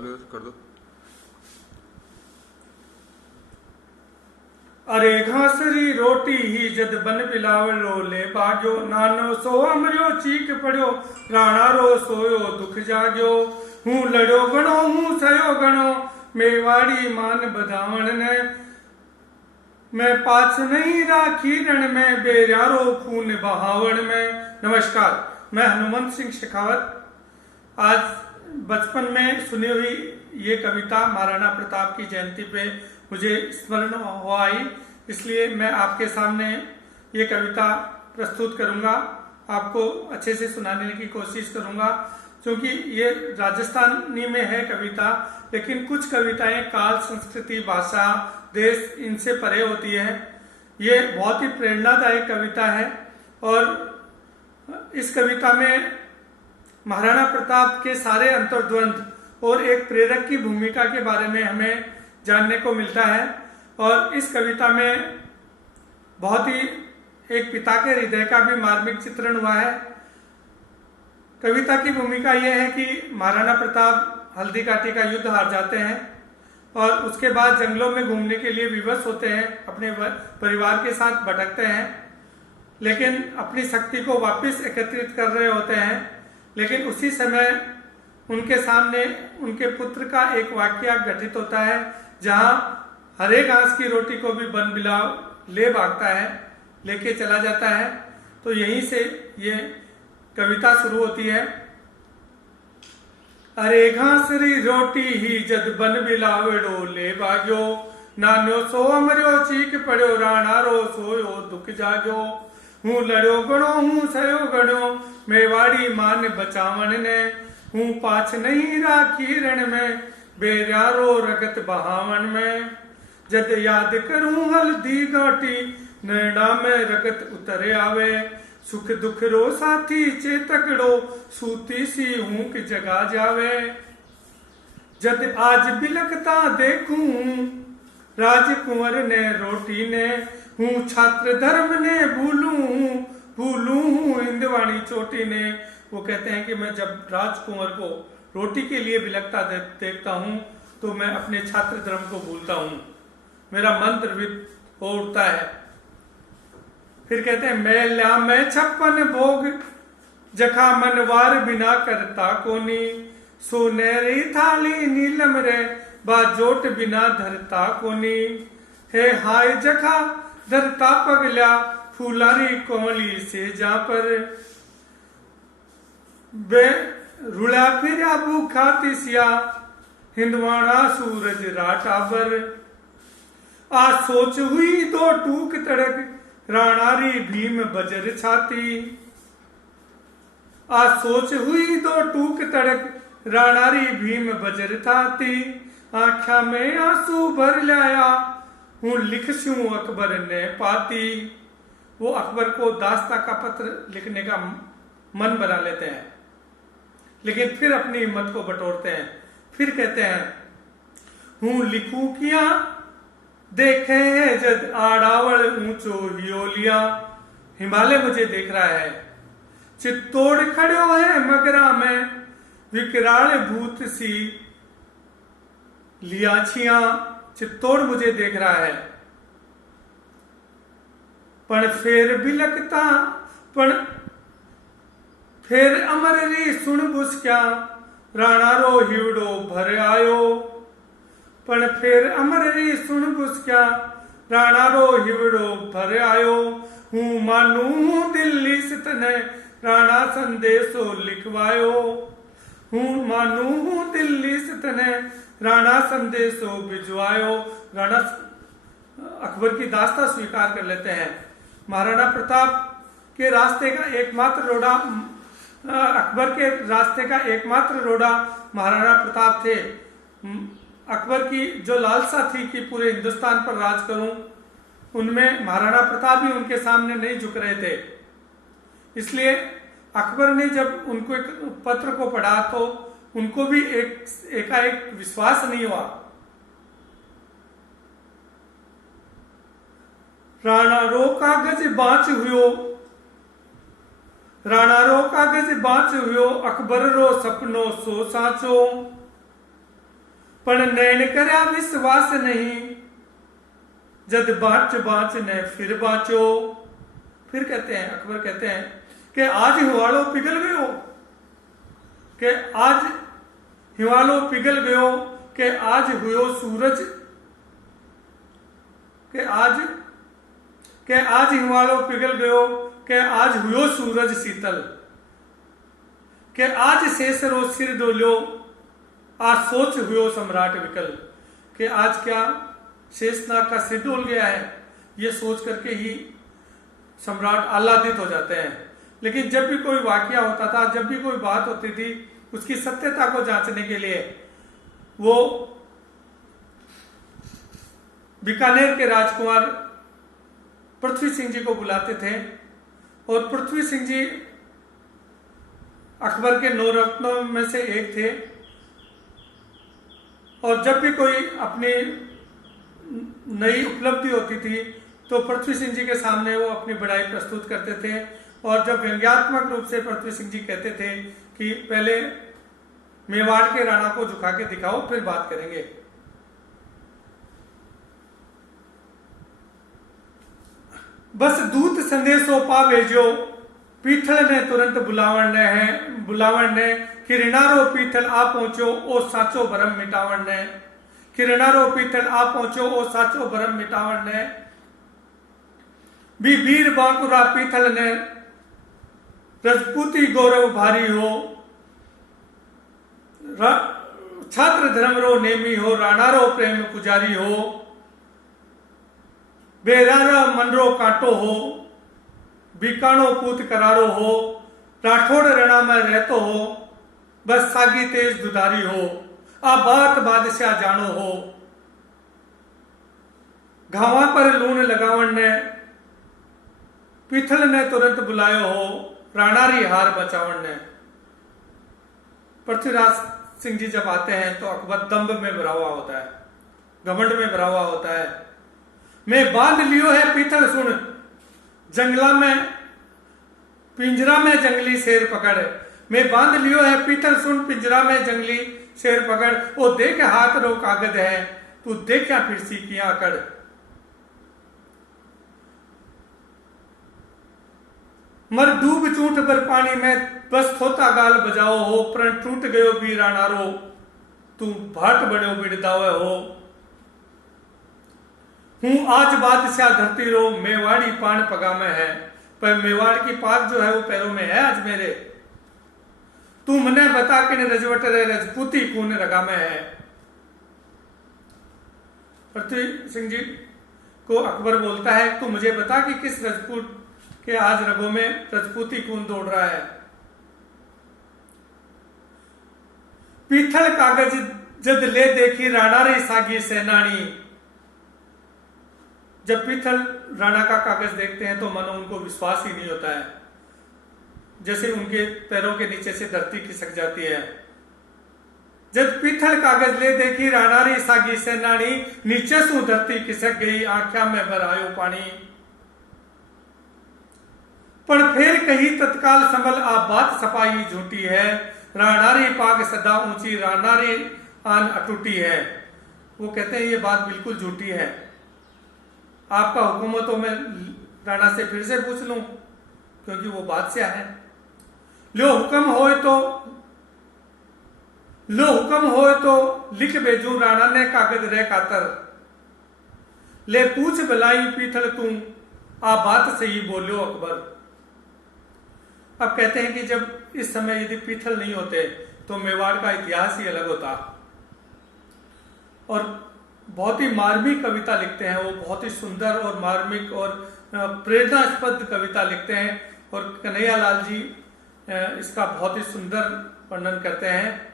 चालू कर दो। अरे घासरी रोटी ही जद बन बिलावलो ले बाग्यो नानो सो अमरियो चीक पड़ो राणा रो सोयो दुख जाग्यो हूँ लड़ो गणो हूँ सयो गणो मेवाड़ी मान बधावण ने मैं पाछ नहीं राखी रण में बेरारो खून बहावण में। नमस्कार, मैं हनुमंत सिंह शेखावत। आज बचपन में सुनी हुई ये कविता महाराणा प्रताप की जयंती पे मुझे स्मरण हो आई, इसलिए मैं आपके सामने ये कविता प्रस्तुत करूंगा। आपको अच्छे से सुनाने की कोशिश करूंगा, क्योंकि ये राजस्थानी में है कविता, लेकिन कुछ कविताएं काल, संस्कृति, भाषा, देश इनसे परे होती है। ये बहुत ही प्रेरणादायक कविता है और इस कविता में महाराणा प्रताप के सारे अंतर्द्वंद और एक प्रेरक की भूमिका के बारे में हमें जानने को मिलता है। और इस कविता में बहुत ही एक पिता के हृदय का भी मार्मिक चित्रण हुआ है। कविता की भूमिका यह है कि महाराणा प्रताप हल्दी घाटी का युद्ध हार जाते हैं और उसके बाद जंगलों में घूमने के लिए विवश होते हैं, अपने परिवार के साथ भटकते हैं, लेकिन अपनी शक्ति को वापस एकत्रित कर रहे होते हैं। लेकिन उसी समय उनके सामने उनके पुत्र का एक वाकया घटित होता है, जहां हरे घास की रोटी को भी बन बिलाव ले भागता है, लेके चला जाता है। तो यहीं से ये कविता शुरू होती है। अरे घासरी रोटी ही जद बन बिलावड़ो ले भाग्यो नान्यो सो अमरियो चीक पड़ो राणा रो सोयो दुख जाग्यो हूँ लड़ो गणो हूँ सयो गणो मेवाड़ी मान बचावन ने हूँ पाछ नहीं राखी रण में बेरारो रगत बहावन में जद याद करूं हल्दी घाटी नैना में रगत उतरे आवे सुख दुख रो साथी चेतकड़ो सूती सी हूं कि जगा जावे जद आज बिलकता देखूं राजकुंवर ने रोटी ने हूँ छात्र धर्म ने भूलू हूँ हिंदवाणी चोटी ने। वो कहते हैं कि मैं जब राजकुंवर को रोटी के लिए बिलकता देखता हूँ तो मैं अपने छात्र धर्म को भूलता हूँ, मेरा मन द्रवित हो उठता है। फिर कहते हैं मैल्या मैं 56 भोग जखा मनवार बिना करता कोनी सोनेरी थाली नीलम रे बाजोट बिना धरता कोनी हे हाय जखा धरता पगल्या फूलारी कोमली से जा पर बे रुड़ा फिर भूखा तिसिया हिंदवाणा सूरज राटाबर आ सोच हुई दो टूक तड़क राणारी भीम बजर छाती आ सोच हुई दो टूक तड़क राणारी भीम बजर छाती आख्या में आंसू भर लाया हूँ लिखसूं अकबर ने पाती। वो अकबर को दास्ता का पत्र लिखने का मन बना लेते हैं, लेकिन फिर अपनी हिम्मत को बटोरते हैं। फिर कहते हैं हूँ लिखूं किया देखे है जद आड़ावल ऊंचो हियोलिया हिमालय मुझे देख रहा है चित्तौड़ खड़ो है मगरा में विकराल भूत सी लियाछिया चित्तौड़ मुझे देख रहा है पण फेर बिलकता पण फेर अमररी सुन बुस्क्या राणा रो हिवड़ो भर आयो पण फेर अमररी सुन बुस्क्या राणा रो हिवड़ो भर आयो हूँ मानू हूँ दिल्ली सितने राणा संदेशो लिखवायो हूँ मानू हूँ दिल्ली सितने राणा संदेशो भिजवायो। राणा अकबर की दास्ता स्वीकार कर लेते हैं। महाराणा प्रताप के रास्ते का एकमात्र रोड़ा अकबर के रास्ते का एकमात्र रोड़ा महाराणा प्रताप थे। अकबर की जो लालसा थी कि पूरे हिंदुस्तान पर राज करूं, उनमें महाराणा प्रताप भी उनके सामने नहीं झुक रहे थे। इसलिए अकबर ने जब उनको एक पत्र को पढ़ा तो उनको भी एकाएक विश्वास नहीं हुआ। राणा रो कागज बाँच हुयो राणा रो कागज बाँच हुयो अकबर रो सपनो सो साचो पण नैन करया विश्वास नहीं, जद बाँच बाँच ने फिर बाँचो। फिर कहते हैं, अकबर कहते हैं कि आज हिवालो पिघल गयो, कि आज हिवालो पिघल गयो, कि आज हुयो सूरज, कि आज हिवालो पिघल गयो, कि आज हुयो सूरज शीतल, कि आज शेषरो सिर डोल्यो, आज सोच हुयो सम्राट विकल। कि आज क्या शेषनाग का सिर डोल गया है, ये सोच करके ही सम्राट आह्लादित हो जाते हैं। लेकिन जब भी कोई वाकया होता था, जब भी कोई बात होती थी, उसकी सत्यता को जांचने के लिए वो बीकानेर के राजकुमार पृथ्वी सिंह जी को बुलाते थे, और पृथ्वी सिंह जी अकबर के 9 रत्नों में से एक थे। और जब भी कोई अपनी नई उपलब्धि होती थी तो पृथ्वी सिंह जी के सामने वो अपनी बड़ाई प्रस्तुत करते थे। और जब व्यंग्यात्मक रूप से पृथ्वी सिंह जी कहते थे कि पहले मेवाड़ के राणा को झुका के दिखाओ, फिर बात करेंगे। बस दूत संदेशो पा भेजो, पीथल ने तुरंत बुलावण ने किरणारो पीथल आ पहुंचो, ओ साचो भरम मिटावण ने। किरणारो पीथल आ पहुंचो, ओ साचो भरम मिटावण ने। भी वीर बांकुरा पीथल ने रजपूती गौरव भारी हो, छात्र धर्म रो नेमी हो, राणारो प्रेम पुजारी हो, बेरारा मनरो कांटो हो, बीकाणो पूत करारो हो, राठौड़ रणा में रहतो हो, बस सागी तेज दुधारी हो, आ बात बादशाह जानो हो। घावा पर लूण लगावण ने पीथल ने तुरंत बुलायो हो, राणारी हार बचावण ने। पृथ्वीराज सिंह जी जब आते हैं तो अकबर दंभ में भरा हुआ होता है, घमंड में भरा हुआ होता है। मैं बांध लियो है पीथल सुन, जंगला में पिंजरा में जंगली शेर पकड़। मैं बांध लियो है पीथल सुन, पिंजरा में जंगली शेर पकड़। ओ देख हाथ रो कागज है, तू देखा फिर सीखियां अकड़। मर डूब चूट पर पानी में, बस थोता गाल बजाओ हो, प्रण टूट गयो वीराना रो, तू भाट बड़ो बिड़दावे हो। हूं आज बादशाह धरती रो, मेवाड़ी पान पगा में है, पर मेवाड़ की पाग जो है वो पैरों में है आज मेरे। तू मने बता कि रजवट रे रजपूती खून रगा में है। पृथ्वी सिंह जी को अकबर बोलता है, तू मुझे बता कि किस रजपूत के आज रगों में रजपूती खून दौड़ रहा है। पीथल कागज जद ले देखी, राणा रे सागी सेनानी। जब पीथल राणा का कागज देखते हैं तो मानो उनको विश्वास ही नहीं होता है, जैसे उनके पैरों के नीचे से धरती खिसक जाती है। जब पीथल कागज ले देखी, राणा री सागी सेनानी, नीचे सु धरती खिसक गई, आंखा में भर आयो पानी। पर फिर कही तत्काल संभल, आ बात सपाई झूठी है, राणा री पाग सदा ऊंची, राणा री आन अटूटी है। वो कहते हैं ये बात बिल्कुल झूठी है, आपका हुक्म हो तो मैं राणा से फिर से पूछ लूं, क्योंकि वो बादशाह है। लो हुक्म होए तो लिख भेजू, राणा ने कागज रे कातर। ले पूछ भलाई पीथल तू, आ बात सही बोलियो अकबर। अब कहते हैं कि जब इस समय यदि पीथल नहीं होते तो मेवाड़ का इतिहास ही अलग होता। और बहुत ही मार्मिक कविता लिखते हैं वो, बहुत ही सुंदर और मार्मिक और प्रेरणास्पद कविता लिखते हैं। और कन्हैया लाल जी इसका बहुत ही सुंदर वर्णन करते हैं।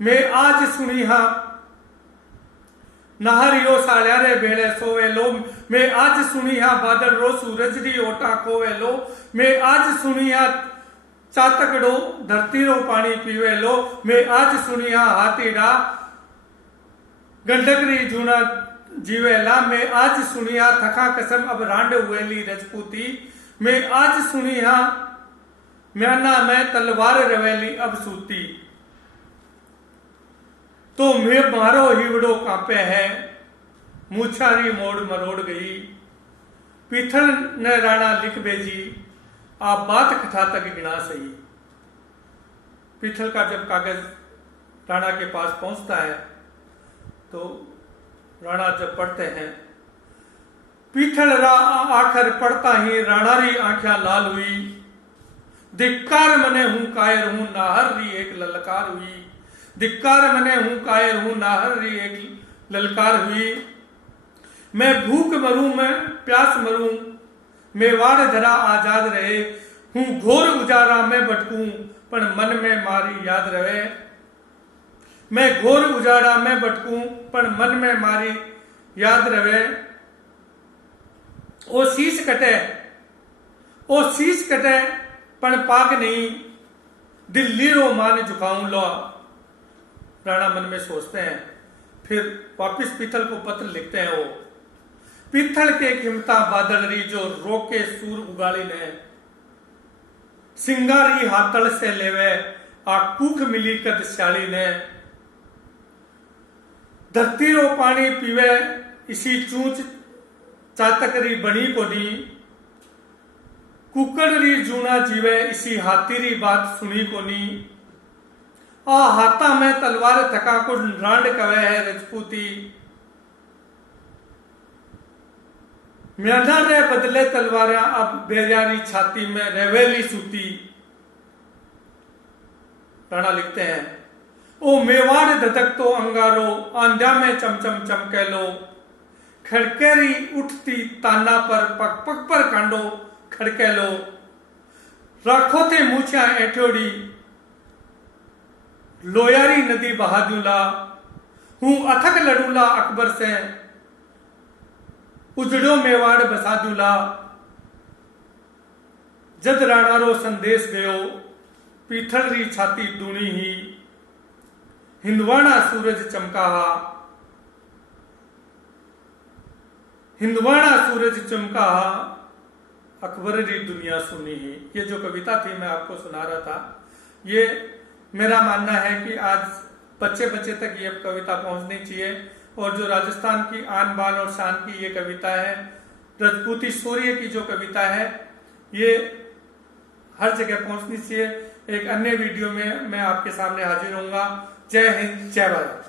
मैं आज सुनिहा नहरियो साल्या रे भेड़े सोवे लो, मैं आज सुनिहा बादल रो सूरज री ओटा खोवे लो, मैं आज सुनिहा चातकड़ो धरती रो पानी पीवे लो, मैं आज सुनिहा हाथीड़ा गंडक री जूना जीवेला, मैं आज सुनिया थका कसम अब रांड हुएली रजपूती, मैं आज सुनिया म्याना में तलवार रवेली अब सूती। तो मैं मारो हिवड़ो कांपे है, मूछारी मोड़ मरोड़ गई। पीथल ने राणा लिख भेजी, आप बात कथा तक गिना सही। पीथल का जब कागज राणा के पास पहुंचता है तो राणा जब पढ़ते हैं, पीथल आखिर पढ़ता ही राणा री आंखें लाल हुई। धिक्कार मने हूं कायर हूं नाहर री एक ललकार हुई। धिक्कार मने हूं कायर हूं नाहर री एक ललकार हुई। मैं भूख मरूं मैं प्यास मरूं, मेवाड़ धरा आजाद रहे। हूं घोर उजारा में भटकूं, पर मन में मारी याद रहे। मैं घोर उजाड़ा में भटकूं, पर मन में मारी याद रहे। ओ शीश कटे पण पाग नहीं, दिल्ली रो मान झुकाऊं लो। राणा मन में सोचते हैं, फिर वापिस पीथल को पत्र लिखते हैं। वो पीथल के खिमता बादल री जो रोके सूर उगाड़ी ने, सिंगारी हाथल से लेवे आ कूख मिली कद श्याली ने। धरती रो पानी पीवे इसी चूंच चातकरी बनी कोनी। कुकड़ री जूना जीवे इसी हाथी री बात सुनी कोनी। आ हाथा में तलवार थका को रांड कवे है रजपूती। म्यादा रे बदले तलवारा अब बेरियारी छाती में रेवेली सूती। राणा लिखते हैं, ओ मेवाड़ धधक तो अंगारो, आंध्या में चमचम चमके लो। खड़केरी उठती ताना पर पग पग पर कांडो खड़के लो। राखो थे मूछा एठोड़ी, लोयारी नदी बहादुला। हूं अथक लड़ूला अकबर से, उजड़ो मेवाड़ बसादुला। जद राणा रो संदेश गयो, पीथल री छाती दूनी ही। हिंदवाणा सूरज चमका हा, हिंदवाणा सूरज चमका हा, अकबर री दुनिया सुनी ही। ये जो कविता थी मैं आपको सुना रहा था, ये मेरा मानना है कि आज बच्चे बच्चे तक ये कविता पहुंचनी चाहिए। और जो राजस्थान की आन बान और शान की ये कविता है, रजपूती सूर्य की जो कविता है, ये हर जगह पहुंचनी चाहिए। एक अन्य वीडियो में मैं आपके सामने हाजिर होऊंगा। जय हिंद, जय भारत।